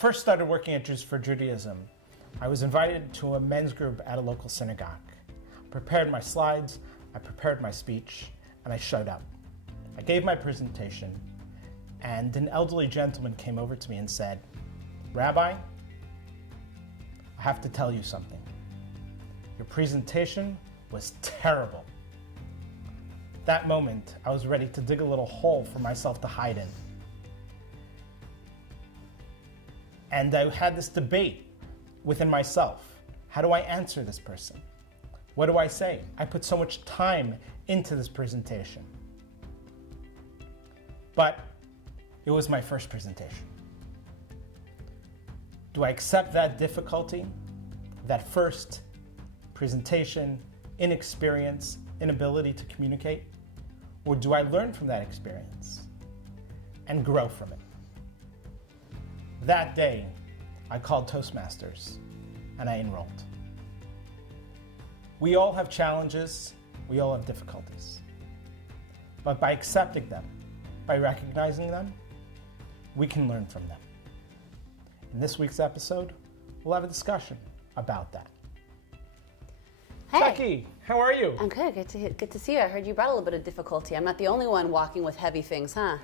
first started working at Jews for Judaism, I was invited to a men's group at a local synagogue. I prepared my slides, I prepared my speech, and I showed up. I gave my presentation, and an elderly gentleman came over to me and said, "Rabbi, I have to tell you something. Your presentation was terrible." That moment, I was ready to dig a little hole for myself to hide in. And I had this debate within myself. How do I answer this person? What do I say? I put so much time into this presentation. But it was my first presentation. Do I accept that difficulty, that first presentation, inexperience, inability to communicate? Or do I learn from that experience and grow from it? That day, I called Toastmasters and I enrolled. We all have challenges, we all have difficulties. But by accepting them, by recognizing them, we can learn from them. In this week's episode, we'll have a discussion about that. Hey. Becky, how are you? I'm good. Good to see you. I heard you brought a little bit of difficulty. I'm not the only one walking with heavy things, huh?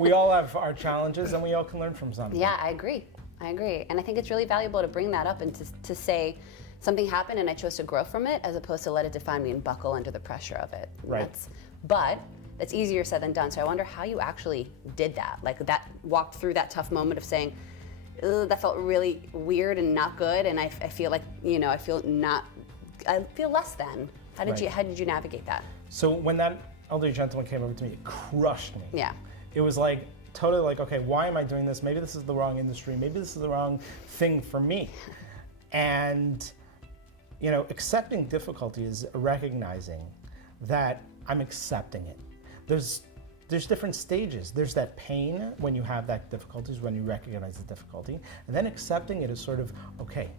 We all have our challenges and we all can learn from something. Yeah, I agree. And I think it's really valuable to bring that up and to say something happened and I chose to grow from it as opposed to let it define me and buckle under the pressure of it. Right. But that's easier said than done. So I wonder how you actually did that. Like that walked through that tough moment of saying, that felt really weird and not good. And I feel like, I feel less than. How did you navigate that? So when that elderly gentleman came over to me, it crushed me. Yeah. It was like, totally like, okay, why am I doing this? Maybe this is the wrong industry. Maybe this is the wrong thing for me. And, accepting difficulty is recognizing that I'm accepting it. There's different stages. There's that pain when you have that difficulties, when you recognize the difficulty. And then accepting it is sort of, okay,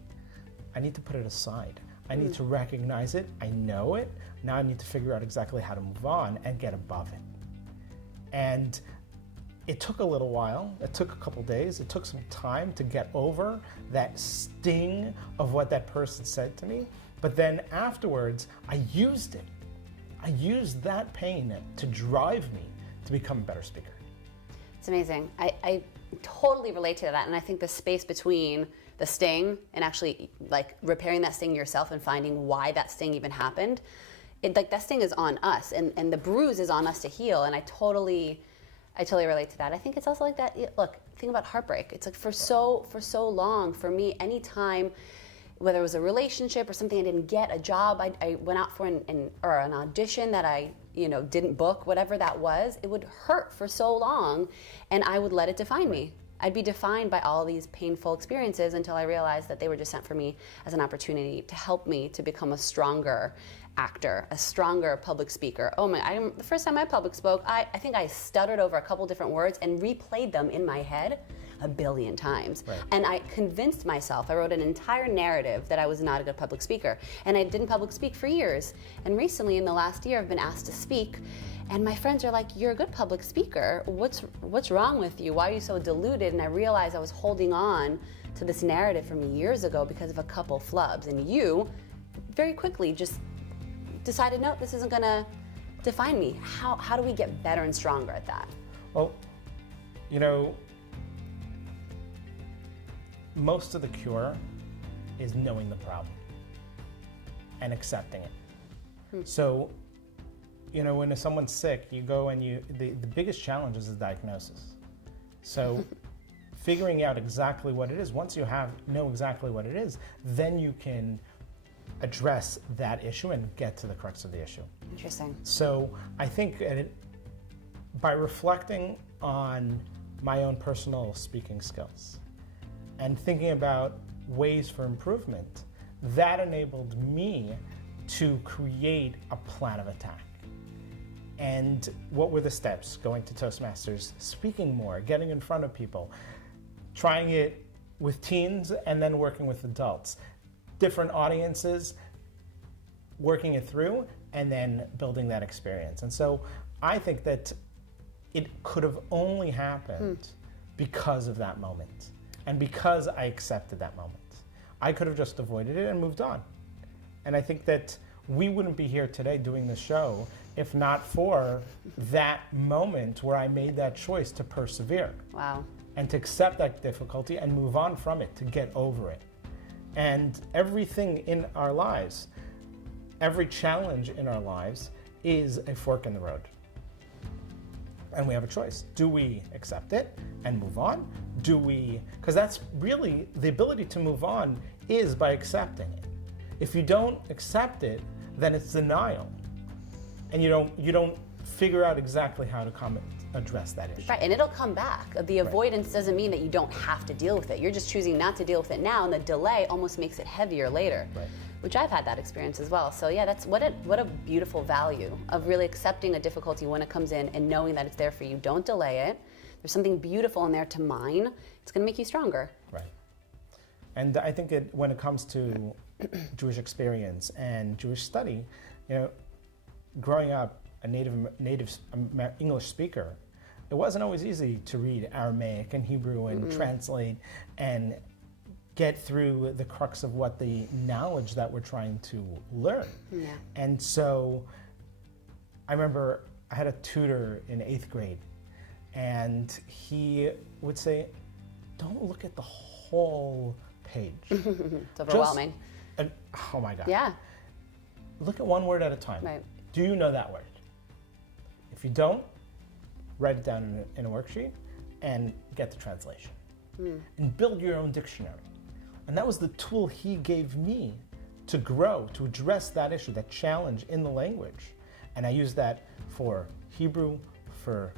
I need to put it aside. I need to recognize it. I know it. Now I need to figure out exactly how to move on and get above it. And it took a little while. It took a couple days. It took some time to get over that sting of what that person said to me. But then afterwards, I used it. I used that pain to drive me to become a better speaker. It's amazing. I totally relate to that. And I think the space between the sting and actually like repairing that sting yourself and finding why that sting even happened, that sting is on us and the bruise is on us to heal. And I totally relate to that. I think it's also like that. Look, think about heartbreak. It's like for so long, for me, anytime, whether it was a relationship or something I didn't get, a job I went out for an audition that I didn't book, whatever that was, it would hurt for so long and I would let it define me. I'd be defined by all these painful experiences until I realized that they were just sent for me as an opportunity to help me to become a stronger actor, a stronger public speaker. The first time I public spoke, I think I stuttered over a couple different words and replayed them in my head a billion times. Right. And I convinced myself, I wrote an entire narrative that I was not a good public speaker. And I didn't public speak for years. And recently in the last year, I've been asked to speak. And my friends are like, "You're a good public speaker. What's wrong with you? Why are you so deluded?" And I realized I was holding on to this narrative from years ago because of a couple flubs. And you very quickly just decided, no, this isn't gonna define me. How do we get better and stronger at that? Well, most of the cure is knowing the problem and accepting it. So, when someone's sick, you go and the biggest challenge is the diagnosis. So figuring out exactly what it is, once you know exactly what it is, then you can address that issue and get to the crux of the issue. Interesting. So I think by reflecting on my own personal speaking skills and thinking about ways for improvement, that enabled me to create a plan of attack. And what were the steps? Going to Toastmasters, speaking more, getting in front of people, trying it with teens and then working with adults, different audiences, working it through, and then building that experience. And so I think that it could have only happened because of that moment. And because I accepted that moment, I could have just avoided it and moved on. And I think that we wouldn't be here today doing this show if not for that moment where I made that choice to persevere. Wow. And to accept that difficulty and move on from it, to get over it. And everything in our lives, every challenge in our lives is a fork in the road. And we have a choice. Do we accept it and move on? Do we, because that's really, the ability to move on is by accepting it. If you don't accept it, then it's denial. And you don't figure out exactly how to address that issue. Right, and it'll come back. The avoidance doesn't mean that you don't have to deal with it. You're just choosing not to deal with it now, and the delay almost makes it heavier later. Right. Which I've had that experience as well. So yeah, that's what a beautiful value of really accepting a difficulty when it comes in and knowing that it's there for you. Don't delay it. There's something beautiful in there to mine. It's going to make you stronger. Right. And I think when it comes to Jewish experience and Jewish study, growing up a native English speaker, it wasn't always easy to read Aramaic and Hebrew and translate and get through the crux of what the knowledge that we're trying to learn. Yeah. And so I remember I had a tutor in 8th grade, and he would say, don't look at the whole page. It's overwhelming. Oh my God. Yeah. Look at one word at a time. Right. Do you know that word? If you don't, write it down in a worksheet and get the translation. And build your own dictionary. And that was the tool he gave me to grow, to address that issue, that challenge in the language. And I used that for Hebrew, for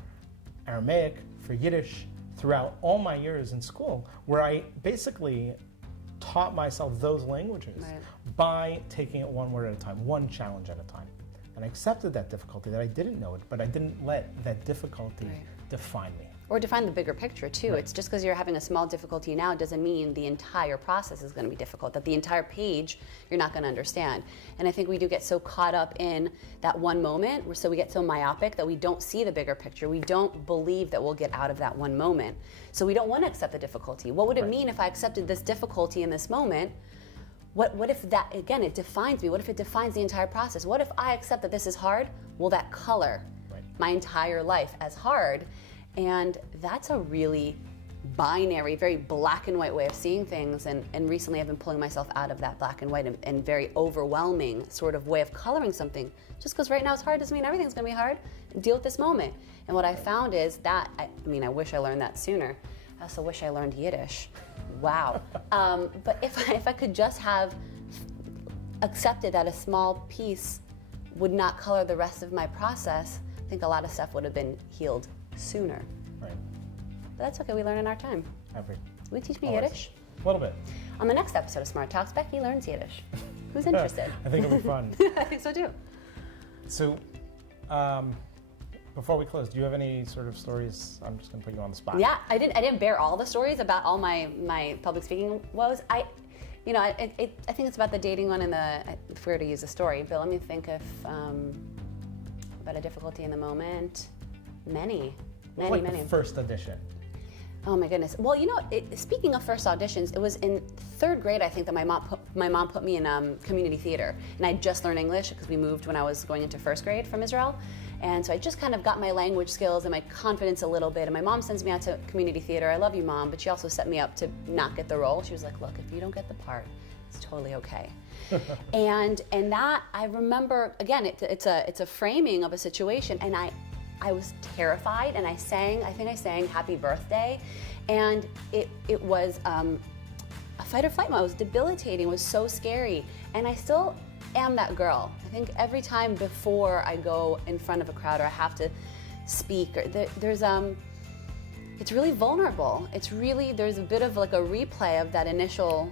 Aramaic, for Yiddish, throughout all my years in school, where I basically taught myself those languages by taking it one word at a time, one challenge at a time. And I accepted that difficulty, that I didn't know it, but I didn't let that difficulty define me. Or define the bigger picture too. It's just because you're having a small difficulty now doesn't mean the entire process is going to be difficult, that the entire page you're not going to understand. And I think we do get so caught up in that one moment, so we get so myopic that we don't see the bigger picture. We don't believe that we'll get out of that one moment. So we don't want to accept the difficulty. What would it mean if I accepted this difficulty in this moment? What if that, again, it defines me? What if it defines the entire process? What if I accept that this is hard? Will that color my entire life as hard? And that's a really binary, very black and white way of seeing things. And recently I've been pulling myself out of that black and white and very overwhelming sort of way of coloring something. Just because right now it's hard doesn't mean everything's going to be hard. Deal with this moment. And what I found is that, I wish I learned that sooner. I also wish I learned Yiddish. Wow. But if I could just have accepted that a small piece would not color the rest of my process, I think a lot of stuff would have been healed sooner. Right. But that's okay, we learn in our time. Will you teach me Yiddish? A little bit. On the next episode of Smart Talks, Becky learns Yiddish. Who's interested? I think it'll be fun. I think so too. So, before we close, do you have any sort of stories? I'm just going to put you on the spot. Yeah, I didn't bear all the stories about all my public speaking woes. I think it's about the dating one and if we were to use a story, but let me think if about a difficulty in the moment. Many. The first audition. Oh my goodness. Well, speaking of first auditions, it was in 3rd grade, I think, that my mom put me in community theater, and I just learned English because we moved when I was going into 1st grade from Israel, and so I just kind of got my language skills and my confidence a little bit. And my mom sends me out to community theater. I love you, Mom, but she also set me up to not get the role. She was like, "Look, if you don't get the part, it's totally okay." and that I remember again. It's a framing of a situation, and I was terrified, and I think I sang Happy Birthday, and it was a fight or flight mode. It was debilitating, it was so scary, and I still am that girl. I think every time before I go in front of a crowd or I have to speak, or it's really vulnerable. There's a bit of like a replay of that initial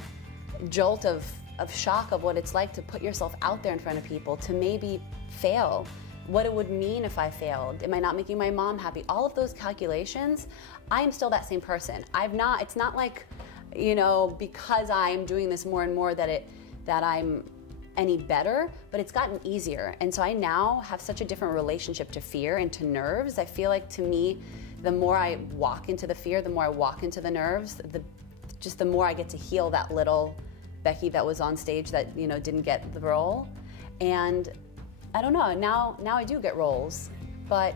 jolt of shock of what it's like to put yourself out there in front of people, to maybe fail. What it would mean if I failed. Am I not making my mom happy? All of those calculations, I am still that same person. It's not like, because I'm doing this more and more that I'm any better, but it's gotten easier. And so I now have such a different relationship to fear and to nerves. I feel like, to me, the more I walk into the fear, the more I walk into the nerves, just the more I get to heal that little Becky that was on stage that, didn't get the role. And I don't know, now I do get roles, but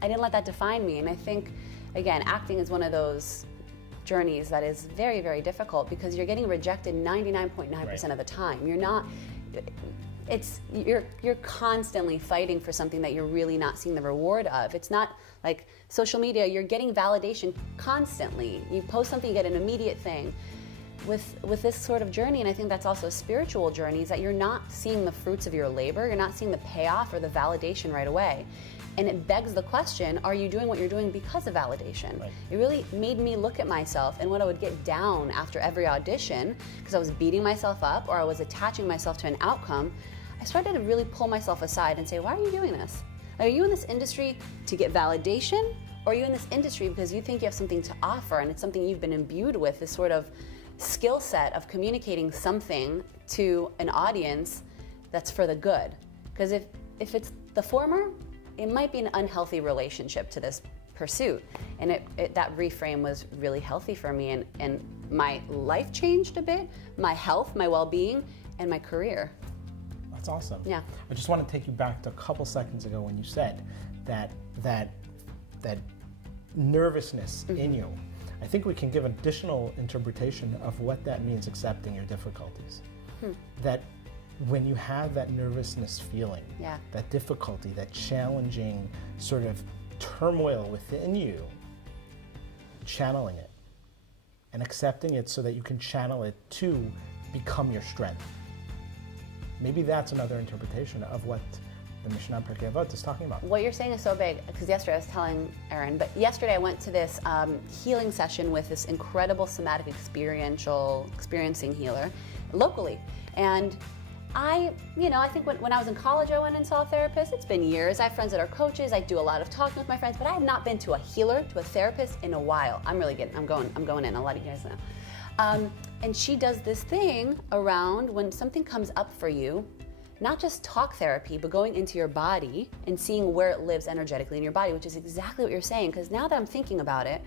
I didn't let that define me. And I think, again, acting is one of those journeys that is very, very difficult because you're getting rejected 99.9% of the time. You're constantly fighting for something that you're really not seeing the reward of. It's not like social media, you're getting validation constantly. You post something, you get an immediate thing. With this sort of journey, and I think that's also a spiritual journey, is that you're not seeing the fruits of your labor, you're not seeing the payoff or the validation right away. And it begs the question, are you doing what you're doing because of validation? Right. It really made me look at myself, and when I would get down after every audition, because I was beating myself up or I was attaching myself to an outcome, I started to really pull myself aside and say, why are you doing this? Are you in this industry to get validation, or are you in this industry because you think you have something to offer and it's something you've been imbued with, this sort of skill set of communicating something to an audience that's for the good? Because if it's the former, it might be an unhealthy relationship to this pursuit. And that reframe was really healthy for me, and my life changed a bit, my health, my well-being, and my career. That's awesome. Yeah. I just want to take you back to a couple seconds ago when you said that nervousness in you. I think we can give additional interpretation of what that means, accepting your difficulties. That when you have that nervousness feeling, that difficulty, that challenging sort of turmoil within you, channeling it and accepting it so that you can channel it to become your strength. Maybe that's another interpretation of what the Mishnah Pirkei Avot is talking about. What you're saying is so big, because yesterday I was telling Erin, but yesterday I went to this healing session with this incredible somatic experiencing healer locally. And I think when I was in college, I went and saw a therapist. It's been years. I have friends that are coaches. I do a lot of talking with my friends, but I have not been to a healer, to a therapist in a while. I'm going in. I'll let you guys know. And she does this thing around when something comes up for you, not just talk therapy, but going into your body and seeing where it lives energetically in your body, which is exactly what you're saying. Because now that I'm thinking about it,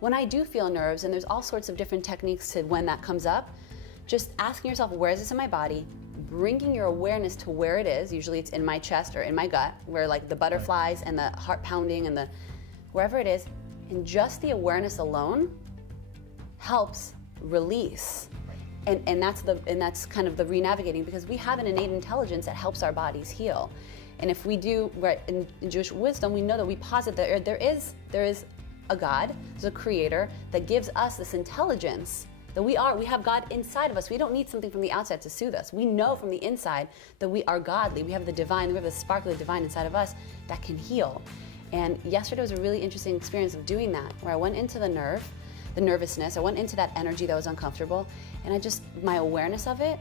when I do feel nerves, and there's all sorts of different techniques to when that comes up, just asking yourself, where is this in my body? Bringing your awareness to where it is. Usually it's in my chest or in my gut, where like the butterflies and the heart pounding and wherever it is. And just the awareness alone helps release. And that's kind of the re-navigating, because we have an innate intelligence that helps our bodies heal. And if we do, in Jewish wisdom, we know that we posit that there is a God, there's a creator that gives us this intelligence that we have God inside of us. We don't need something from the outside to soothe us. We know from the inside that we are godly. We have the divine, we have the spark of the divine inside of us that can heal. And yesterday was a really interesting experience of doing that, where I went into the nervousness, I went into that energy that was uncomfortable, and my awareness of it,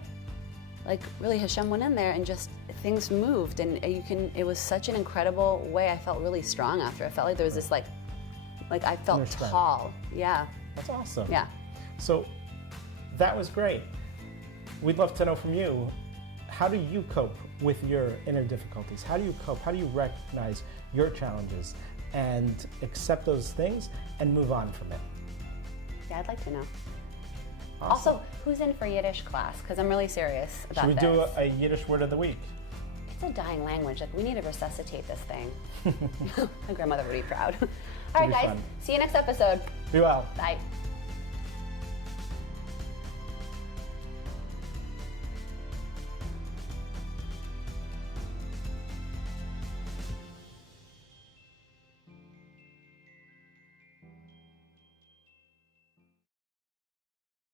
like really Hashem went in there and just things moved, and it was such an incredible way. I felt really strong after. I felt like there was this like I felt tall. Yeah. That's awesome. Yeah. So that was great. We'd love to know from you, how do you cope with your inner difficulties? How do you cope? How do you recognize your challenges and accept those things and move on from it? Yeah, I'd like to know. Awesome. Also, who's in for Yiddish class? Because I'm really serious about this. Should we this. do a Yiddish word of the week? It's a dying language. Like, we need to resuscitate this thing. My grandmother would be proud. All right, guys. Fun. See you next episode. Be well. Bye.